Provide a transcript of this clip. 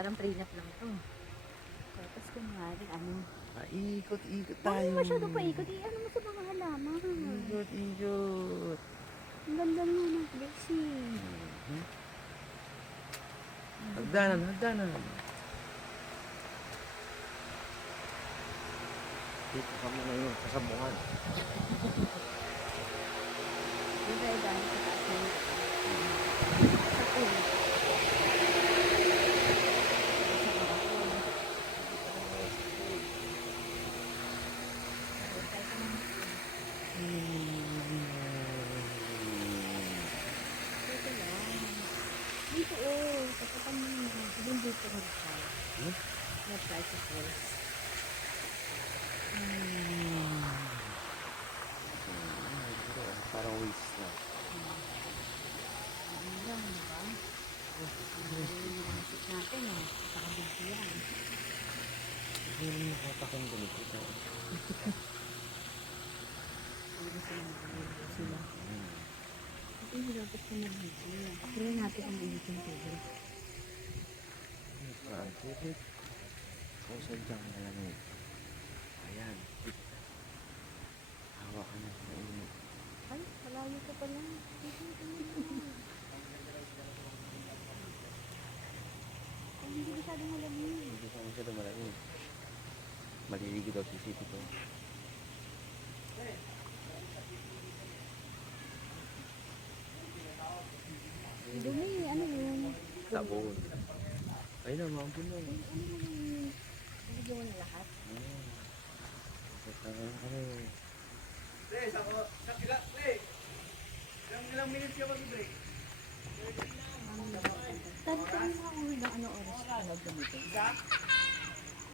parang prenup lang to. Tapos kunwari, ano? Ikot-ikot Huwag tayo. mo masyadong paikot. Ano mo sa mga halaman? Ikot-ikot. Ang ganda mo ng blessing. Hagdanan, hagdanan. Dito kami ngayon sa Sabungan. Yung tayo dahil sa taas ng sa pool. Sa Baracol. Doon tayo sa mga pool. Dito lang. Dito tapatan mo naman. Doon dito mag-try. Mag-try sa falls. Parang waste na. Ano lang, diba? Ang musik natin, nakabigyan. Hindi naman nakapakinggan ito. Hindi sila. Ito yung hilapos ko ng higil. Kaya natin ang init yung tubig. Ang tubig. O sadyang malamig. Ayan. Hawa ka na. Mainit. Ay, malayo ka pala. Ay, hindi masyadong malamig. Hindi ka masyadong malamig. Maliligo daw si City ko. Dumi, ano yun? Tabon. Ayun na, mga puno. Ano yun? Video mo na lahat? Ano? Ilang minutes ka mag-break? Tantan mo ako ng ano oras ka nag-gamitin.